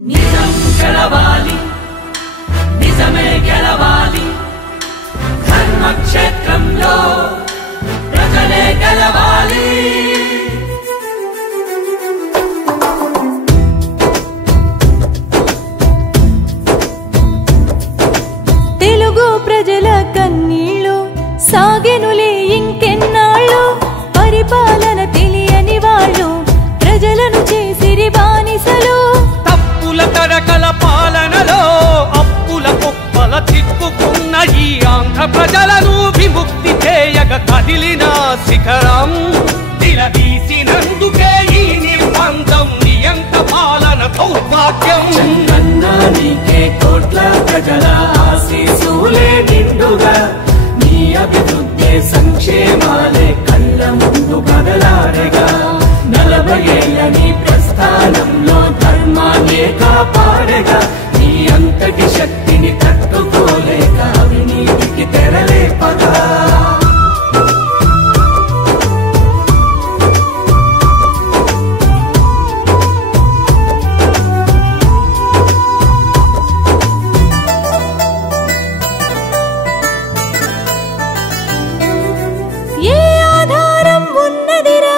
నిజం గెలవాలి, నిజమే గెలవాలి, ధర్మక్షేత్రంలో ప్రజలే గెలవాలి. తెలుగు ప్రజల కన్నీళ్ళు సాగెనులే ఇంకెన్నాళ్ళు, పరిపాలన తెలియని వాళ్ళు ప్రజలను చేసిరి బానిసలు. తప్పుల తరకల పాలనలో అప్పుల కుప్పల చిక్కుకున్న ఈ ఆంధ్ర ప్రజలను విముక్తి చేయగ కదిలిన శిఖరం, నిలదీసినందుకే ఈ నిర్బంధం నియంత పాలన దౌర్భాగ్యం. నీకే కోట్ల ప్రజల ఆశీస్సులే నిండుగా, నీ అభివృద్ధి సంక్షేమాలే కళ్ళ ముందు కదలాడగా. 40 ఏళ్ల నీ ప్రస్థానంలో ధర్మాన్నే కాపాడగా, నీ అంతటి శక్తిని తట్టుకోలేక అవినీతికి తెరలేపగా. ఏ ఆధారం ఉన్నదిరా,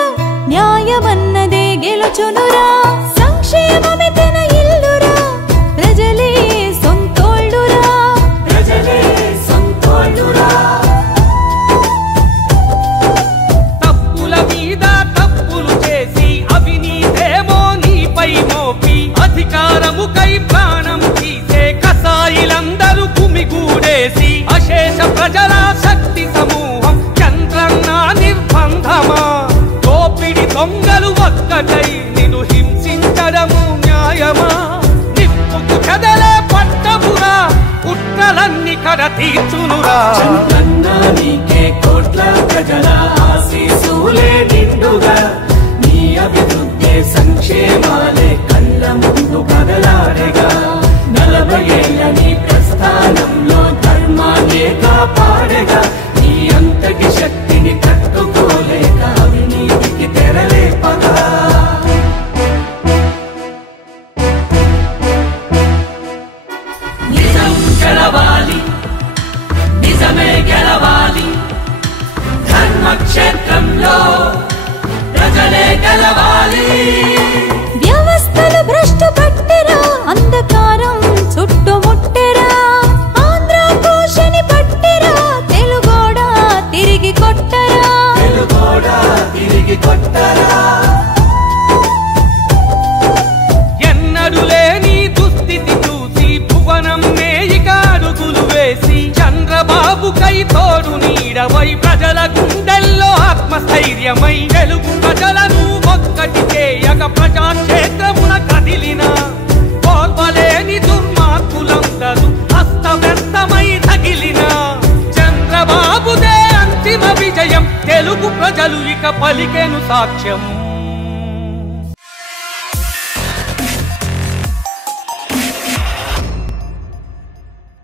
న్యాయమన్నదే గెలుచునురా, సంక్షేమమే తన ఇల్లురా, ప్రజలే సొంతోళ్ళురా, ప్రజలే సొంతోళ్ళురా. తప్పుల మీద తప్పులు చేసి అవినీతేమో నీపై మోపి, అధికారముకై ప్రాణం తీసే కసాయిలందరూ గుమిగూడేసి, అశేష ప్రజల శక్తి సమూహం చంద్రన్న నిర్బంధమా, దోపిడి దొంగలు ఒక్కటై నిన్ను హింసించడము న్యాయమా. నిప్పుకు కదలే పట్టమురా, కుట్రలన్నీ కడ తీర్చునురా. నీకే కోట్ల ప్రజల ఆశీస్సులే నిండుగా, నీ అభివృద్ధి సంక్షేమాలే కళ్ళ ముందు కదలాడగా. 40 ఏళ్ల నీ ప్రస్థానంలో ధర్మాన్నే కాపాడగా, నీ అంతటి శక్తిని తట్టుకోలేక అవినీతికి తెరలేపగా. నిజం గెలవాలి, నిజమే గెలవాలి, ధర్మక్షేత్రంలో ప్రజలే గెలవాలి. వ్యవస్థలు భ్రష్టు పట్టెరా, అంధకారం చుట్టుముట్టెరా, ఆంధ్ర కోశని పట్టెరా, తెలుగోడా తిరిగి కొట్టరా, తెలుగోడా తిరిగి కొట్టరా. ఎన్నడు లేని దుస్థితి చూసి భువనం మేయిక అడుగులు వేసి, చంద్రబాబుకై తోడు నీడవై ప్రజల గుండెల్లో ఆత్మస్థైర్యమై, తెలుగు ప్రజలను ఒక్కటి చేయగ ప్రజాక్షేత్రమున కదిలిన కోర్వలేని దుర్మార్గులందరూ అస్తవ్యస్తమై తగిలిన. చంద్రబాబుదే అంతిమ విజయం, తెలుగు ప్రజలు ఇక పలికెను సాక్ష్యం.